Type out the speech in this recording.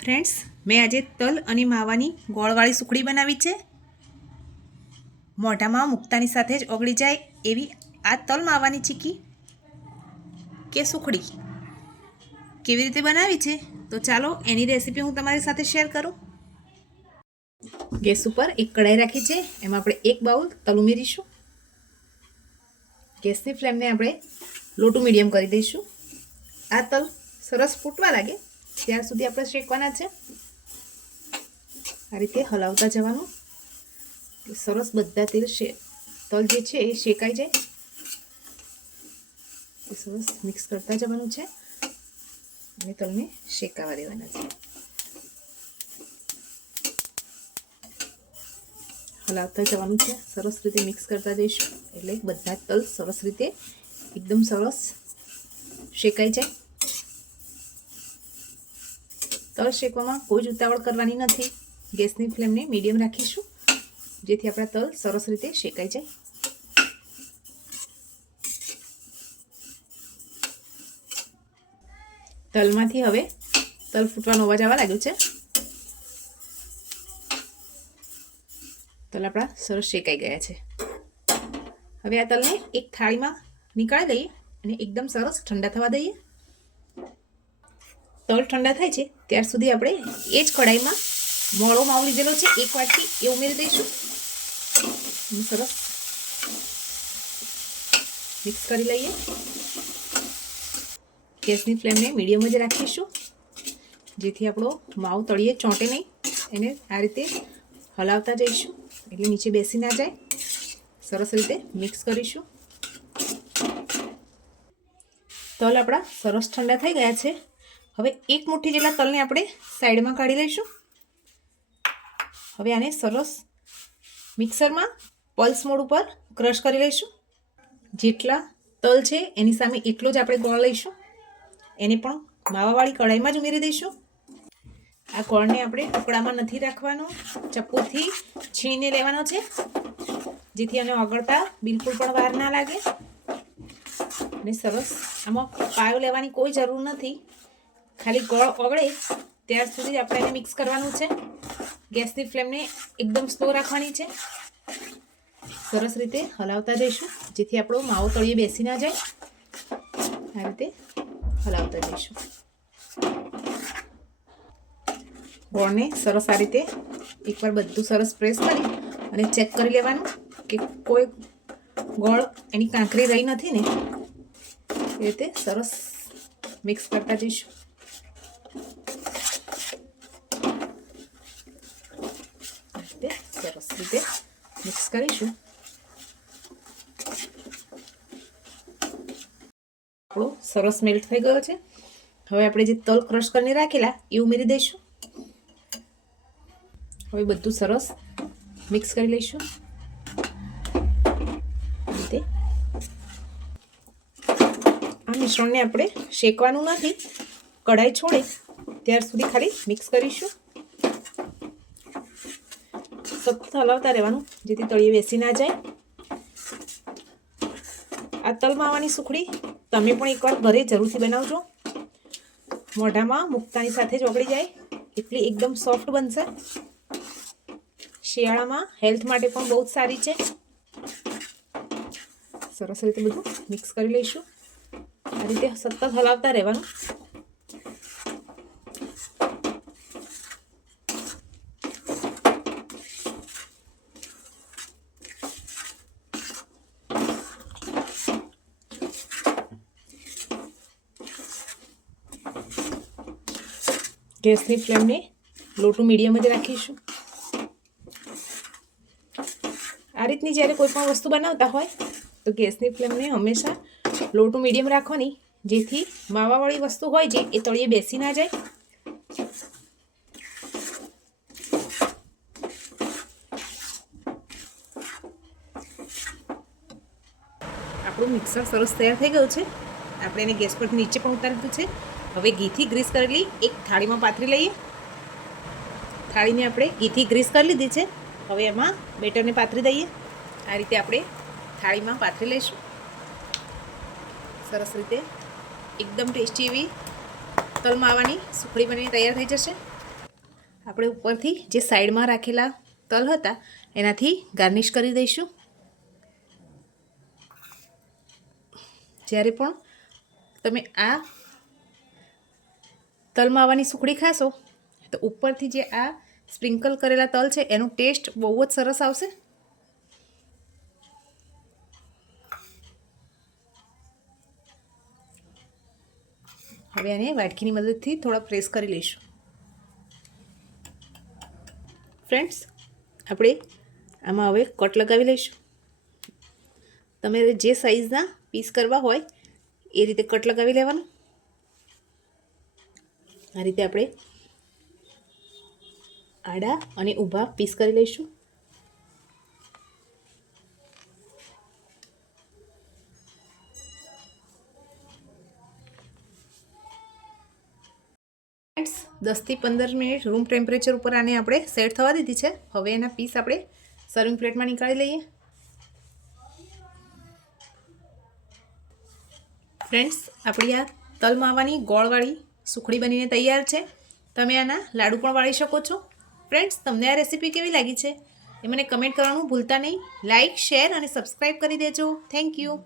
Friends, મેં આજે તલ અને માવાની ગોળવાળી સુખડી બનાવી છે. મોઢામાં મૂકતાની સાથે જ ઓગળી જાય એવી આ તલ માવાની ચીકી કે સુખડી. કેવી રીતે બનાવી છે? તો ચાલો એની રેસીપી હું તમારી સાથે શેર કરું. ગેસ ઉપર એક કઢાઈ રાખી છે. એમાં આપણે એક બાઉલ તલ ઉમેરીશું. ગેસની ફ્લેમને આપણે લોટું મીડિયમ કરી દઈશું. આ તલ સરસ ફૂટવા લાગે ત્યાર સુધી આપણે શેકવાના છે. આ રીતે હલાવતા જવાનું. સરસ બધા તેલ શે, તલ જે છે એ શેકાઈ જાય. સરસ મિક્સ કરતા જવાનું છે. અને તલને શેકાવા દેવાના છે. હલાવતા જવાનું છે. સરસ રીતે મિક્સ કરતા જઈશું. એટલે બધા તલ સરસ રીતે એકદમ સરસ શેકાઈ જાય. તલ શેકવામાં કોઈ જ ઉતાવળ કરવાની નથી. ગેસની ફ્લેમને મીડિયમ રાખીશું, જેથી આપણા તલ સરસ રીતે શેકાઈ જાય. તલમાંથી હવે તલ ફૂટવાનો અવાજ આવવા લાગ્યો છે. તલ આપણા સરસ શેકાઈ ગયા છે. હવે આ તલને એક થાળીમાં નીકાળી દઈએ અને એકદમ સરસ ઠંડા થવા દઈએ. તલ ઠંડા થાય છે, ત્યાર સુધી આપણે એ જ કઢાઈમાં મોળો માવ લીધેલો છે. એક વાટકી એ ઉમેરી દઈશું સરસ. મિક્સ કરી લઈએ. ગેસની ફ્લેમને મીડિયમ જ રાખીશું. જેથી આપણો માવ તળીએ, ચોંટે નહીં. એને આ રીતે હલાવતા જઈશું. એટલે નીચે બેસી ના જાય. સરસ રીતે મિક્સ કરીશું. તલ આપણા સરસ ઠંડા થઈ ગયા છે. હવે એક મુઠ્ઠી જેટલા તલને આપણે સાઈડમાં કાઢી લઈશું. હવે આને સરસ મિક્સરમાં પલ્સ મોડ ઉપર ક્રશ કરી લઈશું. જેટલા તલ છે એની સામે એટલો જ આપણે ગોળ લઈશું. એને પણ માવાવાળી કઢાઈમાં જ ઉમેરી દઈશું. આ ગોળને આપણે ટુકડામાં નથી રાખવાનો. ચપ્પુથી છીણીને લેવાનો છે. જેથી આને ઓગળતા બિલકુલ પણ વાર ના લાગે. અને સરસ આમાં પાયો લેવાની કોઈ જરૂર નથી. ખાલી ગોળ ઓગળે ત્યાર સુધી જ આપણે એને મિક્સ કરવાનું છે. ગેસની ફ્લેમને એકદમ સ્લો રાખવાની છે. સરસ રીતે હલાવતા જઈશું, જેથી આપણો માવો તળીએ બેસી ના જાય. આ રીતે હલાવતા જઈશું. ગોળને સરસ આ રીતે એકવાર બધું સરસ પ્રેસ કરી અને ચેક કરી લેવાનું કે કોઈ ગોળ એની કાંકરી રહી નથી ને, એ રીતે સરસ મિક્સ કરતા જઈશું આ રીતે સરસ રીતે કરીશું આપણો સરસ મેલ્ટ થઈ ગયો છે હવે આપણે જે તલ ક્રશ કરીને રાખેલા એ ઉમેરી દઈશું હવે બધું સરસ મિક્સ કરી લઈશું રીતે આ મિશ્રણને આપણે શેકવાનું નથી કઢાઈ છોડે ત્યાર સુધી ખાલી મિક્સ કરીશું સતત હલાવતા રહેવાનું, જેથી તળિયે બેસી ના જાય. આ તલ માવાની સુખડી તમે પણ એકવાર ઘરે જરૂરથી બનાવજો. મોઢામાં મુક્તાની સાથે જ ઓગળી જાય. એટલી એકદમ સોફ્ટ બનશે. શિયાળામાં હેલ્થ માટે પણ બહુ જ સારી છે. સરસ રીતે બધું મિક્સ કરી લઈશું. આ રીતે સતત હલાવતા રહેવાનું. ગેસની ફ્લેમને લો ટુ મીડિયમ જ રાખીશું આ રીતની જ્યારે કોઈ પણ વસ્તુ બનાવતા હોય તો ગેસની ફ્લેમને હંમેશા લો ટુ મીડિયમ રાખવાની જેથી માવાવાળી વસ્તુ હોય જે એ તળિયે બેસી ના જાય આપણું મિક્સર સરસ તૈયાર થઈ ગયું છે આપણે એને ગેસ પરથી નીચે પણ ઉતારી દીધું છે। હવે ઘીથી ગ્રીસ કરેલી એક થાળીમાં પાથરી લઈએ. થાળીને આપણે ઘીથી ગ્રીસ કરી લીધી છે. હવે એમાં બેટરને પાથરી દઈએ. આ રીતે આપણે થાળીમાં પાથરી લઈશું. સરસ રીતે એકદમ ટેસ્ટી એવી તલમાં આવવાની સુખડી બનીને તૈયાર થઈ જશે. આપણે ઉપરથી જે સાઈડમાં રાખેલા તલ હતા, એનાથી ગાર્નિશ કરી દઈશું. જ્યારે પણ તમે આ તલ આવવાની સુખડી ખાશો, તો ઉપરથી જે આ સ્પ્રિંકલ કરેલા તલ છે, એનું ટેસ્ટ બહુ જ સરસ આવશે. હવે આને વાટકીની મદદથી થોડા પ્રેસ કરી લઈશું. ફ્રેન્ડ્સ, આપણે આમાં હવે કટ લગાવી લઈશું. તમે જે સાઈઝના પીસ કરવા હોય, એ રીતે કટ લગાવી લેવાનું. આ રીતે આપણે આડા અને ઊભા પીસ કરી લઈશું. દસથી પંદર મિનિટ રૂમ ટેમ્પરેચર ઉપર આને આપણે સેટ થવા દીધી છે. હવે એના પીસ આપણે સર્વિંગ પ્લેટમાં નીકાળી લઈએ. ફ્રેન્ડ્સ આપણી આ તલ માવાની ગોળવાળી સુખડી બનીને તૈયાર છે. તમે આના લાડુ પણ વાળી શકો છો. ફ્રેન્ડ્સ તમને આ રેસીપી કેવી લાગી છે? એ મને કમેન્ટ કરવાનું ભૂલતા નહીં. લાઇક શેર અને સબસ્ક્રાઈબ કરી દેજો. Thank you